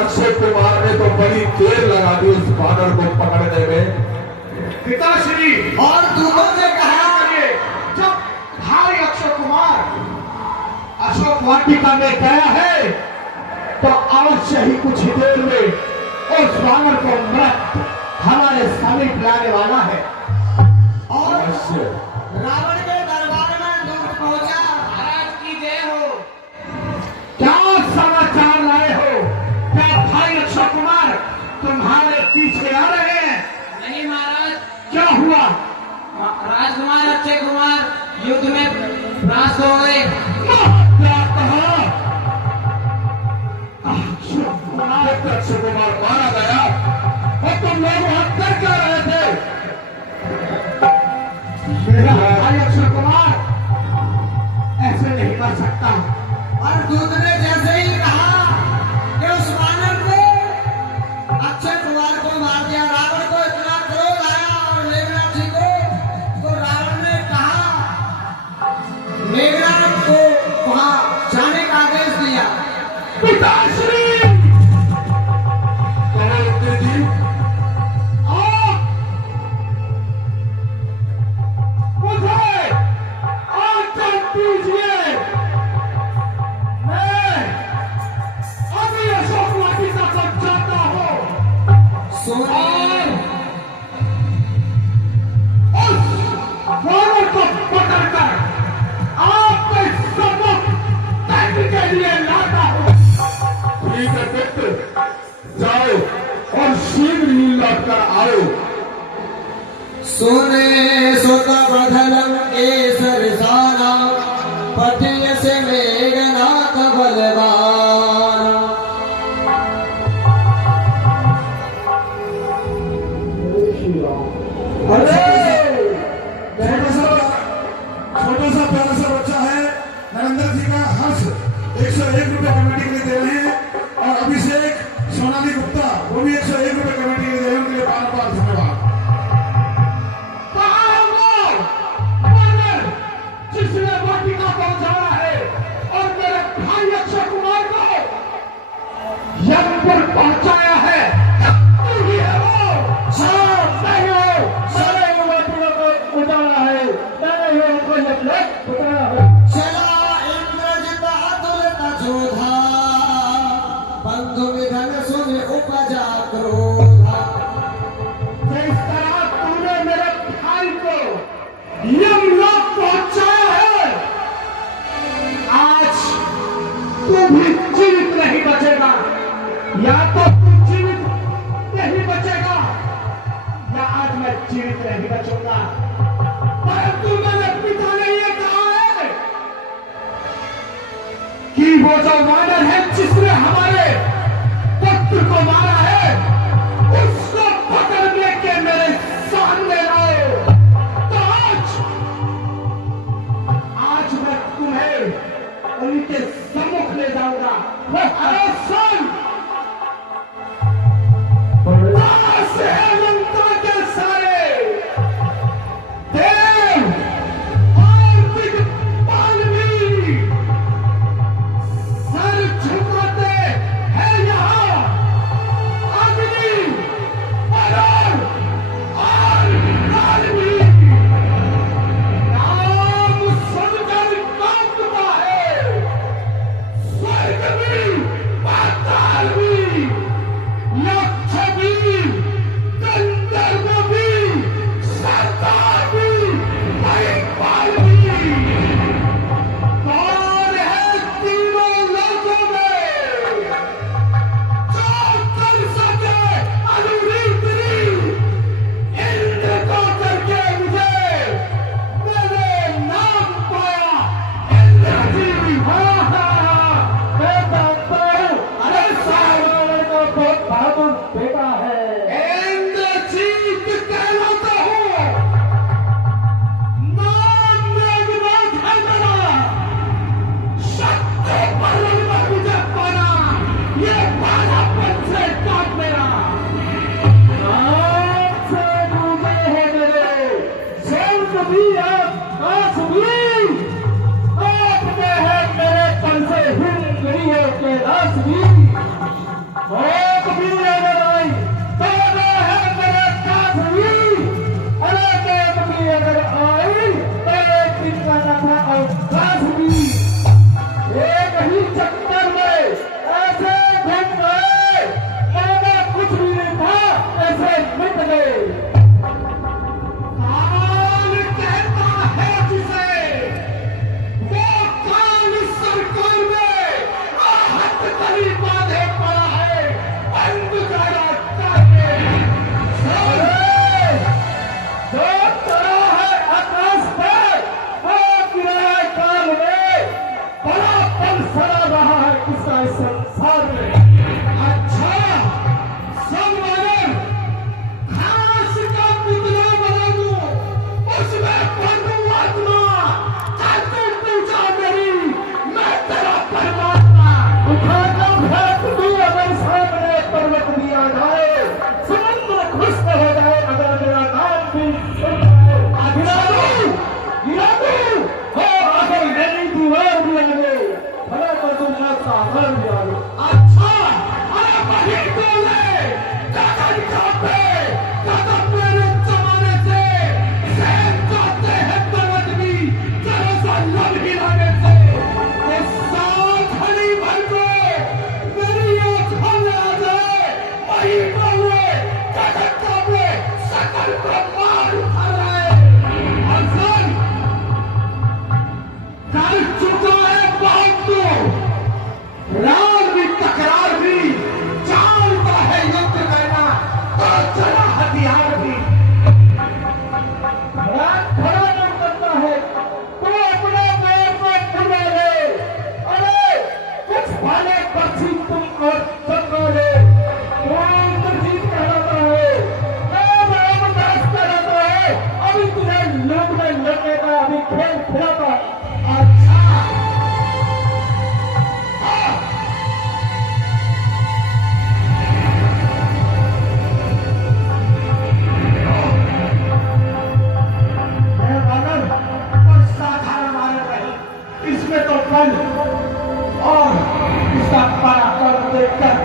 अक्षय कुमार ने तो बड़ी देर लगा दी उस बानर को पकड़ने में। पिताश्री और दूतों से कहा जब भाई अक्षय कुमार अशोक वाटिका में गया है तो अवश्य ही कुछ ही देर में उस बानर को मृत हमारे समीप लाने वाला है। और रावण के दरबार में दूत पहुंचा। महाराज की जय हो। क्या समाचार लाए हो? क्या भाई अक्षय कुमार तुम्हारे पीछे आ रहे हैं? नहीं महाराज। क्या हुआ? राजकुमार अक्षय कुमार युद्ध में परास्त हो गए। क्या कहा? अक्षय कुमार मारा गया और तुम लोग हत्या कर रहे थे। मेरा भाई अक्षय कुमार ऐसे नहीं कर सकता। और दूत ने जैसे ही कहा कि उस वानर ने अक्षय कुमार को मार दिया, रावण को इतना क्रोध आया और मेघनाथ जी को, तो रावण ने कहा मेघनाथ को वहां जाने का आदेश दिया। पिताश्री सोने सोता बधलम केसर साना पठिय से मेघनाथ बलवाना। अरे छोटा सा प्यारा सा बच्चा है नरेंद्र जी का हर्ष 101 रुपए कमेटी के लिए दे रहे हैं और अभिषेक सोनाली गुप्ता वो भी 101 रुपए कमेटी के लिए दे रहे हैं। उनके लिए बार बार धन्यवाद। जिसने वाटिका पहुंचाया है और मेरे भाई अक्षय कुमार को यमपुर पहुंचाया है, तू ही है वो। नहीं हो, सारे वाटिका को उतारा है, नहीं हो उनको यमलोक उतारा है। चला इंद्रजित अतुलित जोधा, बंधु विधन सुन उपजा क्रोधा। जिस तरह तूने मेरे भाई को यमलोक पहुंचाया है, आज तू भी जीवित नहीं बचेगा। या तो तू जीवित नहीं बचेगा या आज मैं जीवित नहीं बचूंगा। परंतु मेरे पिता ने यह कहा है कि वो जो वानर है जिसने हमारे पुत्र को मारा है उसको पकड़ने के मेरे सामने लाओ। तो आज मैं तुम्हें उनके सम्मुख ले जाऊंगा। वो सुन, लंका के सारे देव और दिग्पाल भी सर झुकाते हैं यहाँ। अग्नि वरुण और काल भी नाम सुनकर कांपता है। स्वर्ग भी इस संसार में। अच्छा, सब वानर घास का पुतला बना दूं, उसमें बनूं आत्मा, ताकि पूजा मेरी, मैं तेरा परमात्मा। उठाकर फेंक दूं अगर सामने पर्वत भी आ जाए, समुद्र खुश हो जाए अगर मेरा नाम भी सुन जाए। गिरा दूं, हो अगर मेरी दीवार भी आ गई, भला कर दूं मैं सागर भी आ गई। अच्छा, अरे वही बोले, गगन कांपे, गगन मेरे जमाने से, सैन जाते हैं पर्वत भी, जरा सा लब हिलाने से। ये सात घड़ी भर को मेरी आंखों में आ जाए, वही बोले, गगन कांपे, सकल ब्रह्मांड उठा रहे। और सुन, कर चुका है बहुत तो, रार भी तकरार भी, जानता है युद्ध करना, तो चला हथियार भी। खड़ा नहीं करता है तो अपने पैर पर खुला ले। अरे कुछ भाले पक्षी तुम और चंद्रोले, इंद्रजीत कहलाता है, मैं रामदास कहलाता है, अभी तुझे लोग में लड़ने का अभी खेल खिलाता। अच्छा, इसमें तो कल और इसका पराक्रम देखकर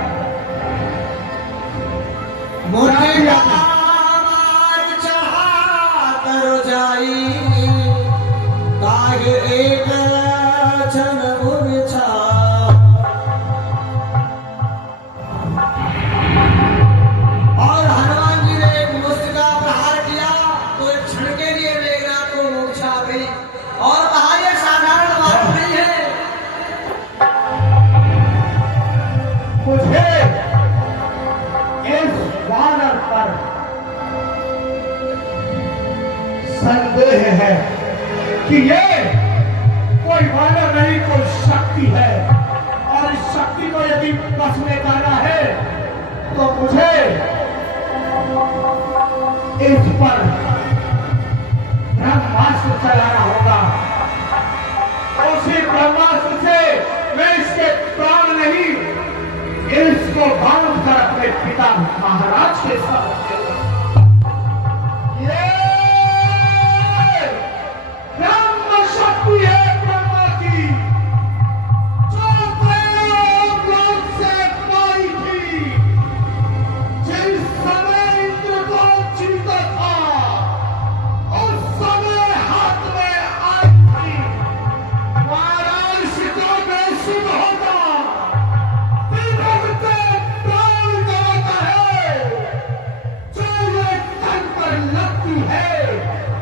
मोटे मार चाहा तर जाई, काहे एक क्षण मुरझा। और हनुमान जी ने एक मुष्ट का प्रहार किया तो एक क्षण के लिए मेघनाथ को मूर्छा आ गई। और कहा यह साधारण बात नहीं है। मुझे इस वानर पर संदेह है कि ये कोई वानर नहीं, कोई शक्ति है। और इस शक्ति को यदि बस में करना है तो मुझे इस पर ब्रह्मास्त्र चलाना होगा। उसी ब्रह्मास्त्र से मैं इसके प्राण नहीं, इसको बांध कर अपने पिता महाराज के साथ ये ब्रह्म शक्ति है, ब्रह्मा की, जो प्रेम लोक से पाई थी। जिस समय इंद्र को जीता था, उस समय हाथ में आई थी। महाराज सीता में शुभ होगा, विभक्त प्राण गवाता है। जो ये तन पर लगती है,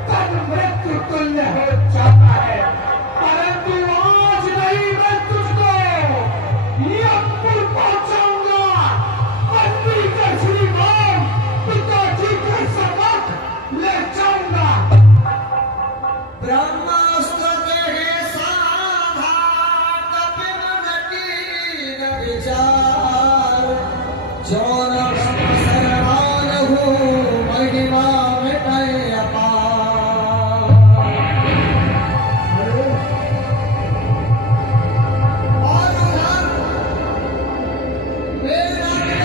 तन मृत्यु तुल्य हो जाता है। परंतु आज नहीं, मैं तुझको यमपुर पहुंचाऊंगा, पत्नी का श्रीमान पिताजी के समक्ष ले जाऊंगा। ब्रह्मास्त्र के साधा कपिल नटी न विचार, जौन ब्रह्म शरणान हूँ महिमा मिटय अपार। और उधर मेघनाथ ने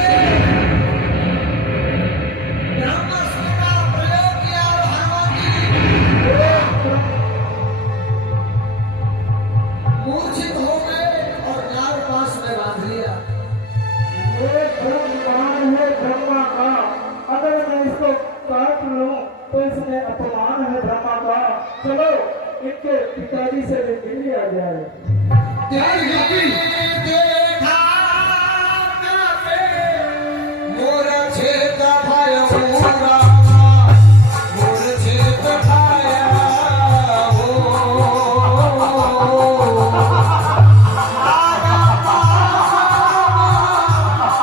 ब्रह्मास्त्र का प्रयोग किया और हनुमान जी मूर्छित हो गए और नाग पास में बांध लिया। ये ब्रह्मांड है ब्रह्मा का, अगर मैं इसको काट लूं तो इसमें अपमान है ब्रह्मा का। चलो इनके पिताजी से भी मिल लिया जाए। देखा कापे मोर छेद भयो रामा, मोर छेद भाया हो। आगा पासा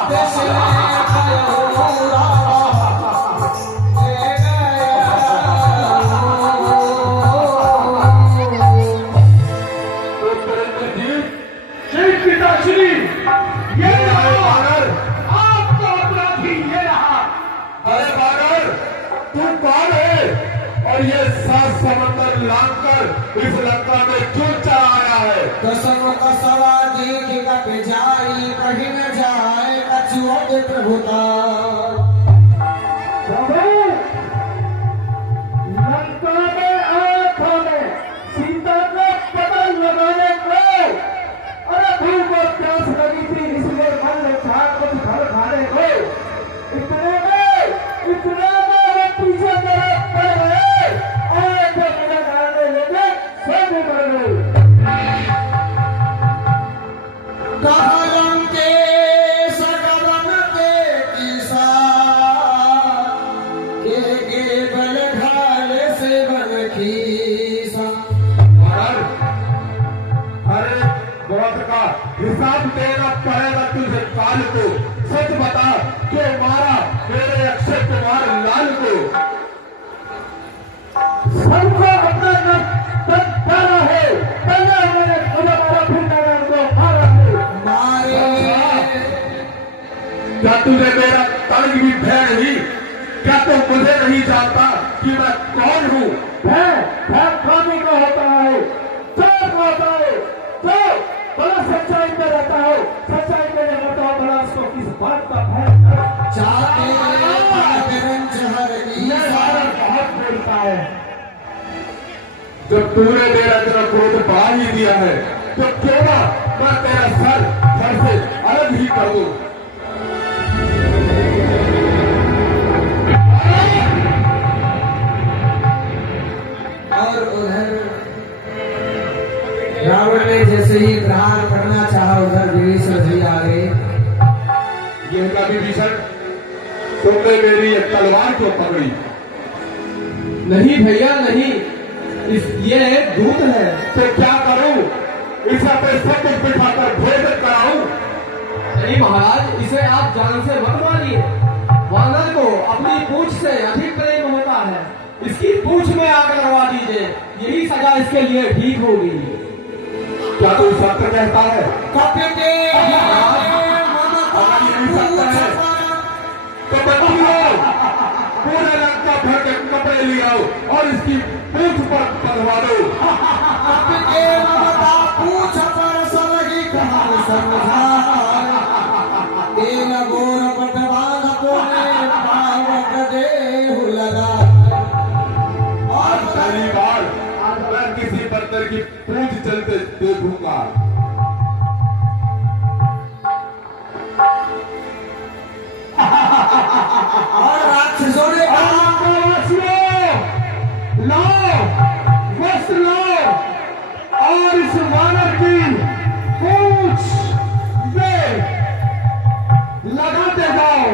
देशे भयो रामा, ले गया हो। तो प्रेम जी अरे बानर, आपका अपराधी ये रहा। अरे बानर, तू कौन है और ये 7 समंदर लांघकर इस लंका में क्यों चला आया है? दसम कसवा देख कट जाई कहीं न जाए कछुआ के प्रभुता प्रभु, लंका में आंखों में सीता को बदल लगाने को, अरे भूख और प्यास लगी थी इसलिए मन ने चाहा कुछ घर खाने को। इतने में वो पीछे तरफ पड़ गए और जब मुझे खाने लगे सब मर गए। कहलम के सकवन के किसा के बल ढाल से बन खीसा। बानर, अरे बहुत का हिसाब देना पड़ेगा तुझे काल को। सच बता, क्यों मारा मेरे अक्षय कुमार लाल को? सबको अपना तब डाला है, पहले मैंने खुदा मारा फिर मैंने उनको मारा है। मारे क्या तुझे मेरा तर्क भी भय नहीं? क्या तू मुझे नहीं जानता कि मैं कौन हूँ? भय खाने को होता है, चोर को होता है, जो बड़ा सच्चाई में रहता हो, सच्चाई में नहीं रहता हो, बड़ा उसको किस बात का भय है? चाहते रंज हर ये ईसा। भारत बहुत बोलता है। जब तूने मेरा इतना क्रोध बढ़ा ही दिया है तो क्यों ना मैं तेरा सर से अलग ही कर दूं? और उधर रावण ने जैसे ही प्रहार करना चाहा उधर विभीषण जी आ गए। ये कभी भीषण, तुमने मेरी ये तलवार क्यों पकड़ी? नहीं भैया नहीं, ये एक दूत है। तो क्या करूं? इसे अपने सब कुछ बिठाकर भोजन कराऊं? नहीं महाराज, इसे आप जान से मत मारिए। वानर को अपनी पूंछ से अधिक प्रेम होता है, इसकी पूंछ में आग लगवा दीजिए, यही सजा इसके लिए ठीक होगी। क्या तू सत्य कहता है? कपटे अगर ये सत्य है तो बंदियों, पूरे लंका भर के कपड़े ले आओ और इसकी पूंछ पर बंधवा दो। कपटे ममता पूछ पर सलगी कहां समझाए। तेल गोर पटवान कोने पावक देहु लगा। आज पहली बार मैं किसी बंदर की पूंछ चलते देखूंगा। और राक्षसों ने कहा लाओ वस्त्र लाओ और इस वानर की पूंछ पे लगाते जाओ।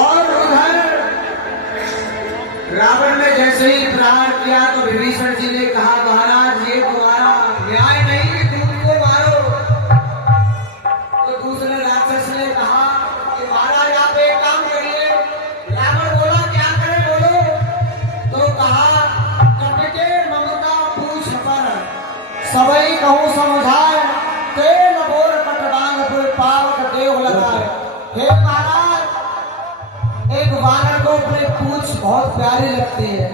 और उधर रावण ने जैसे ही प्रहार किया तो विभीषण जी ने कहा महाराज ये तुम्हारा न्याय नहीं कि तुम उनको मारो। तो दूसरे राक्षस ने कहा कि महाराज आप एक काम करिए। रावण बोला क्या करे बोलो। तो कहा कपटे ममता पूछ पर सबई कहूँ समझाए। तेल बोर पटवांग पुर पावक देव लगाए। हे महाराज, एक वानर को अपनी पूंछ बहुत प्यारी लगती है,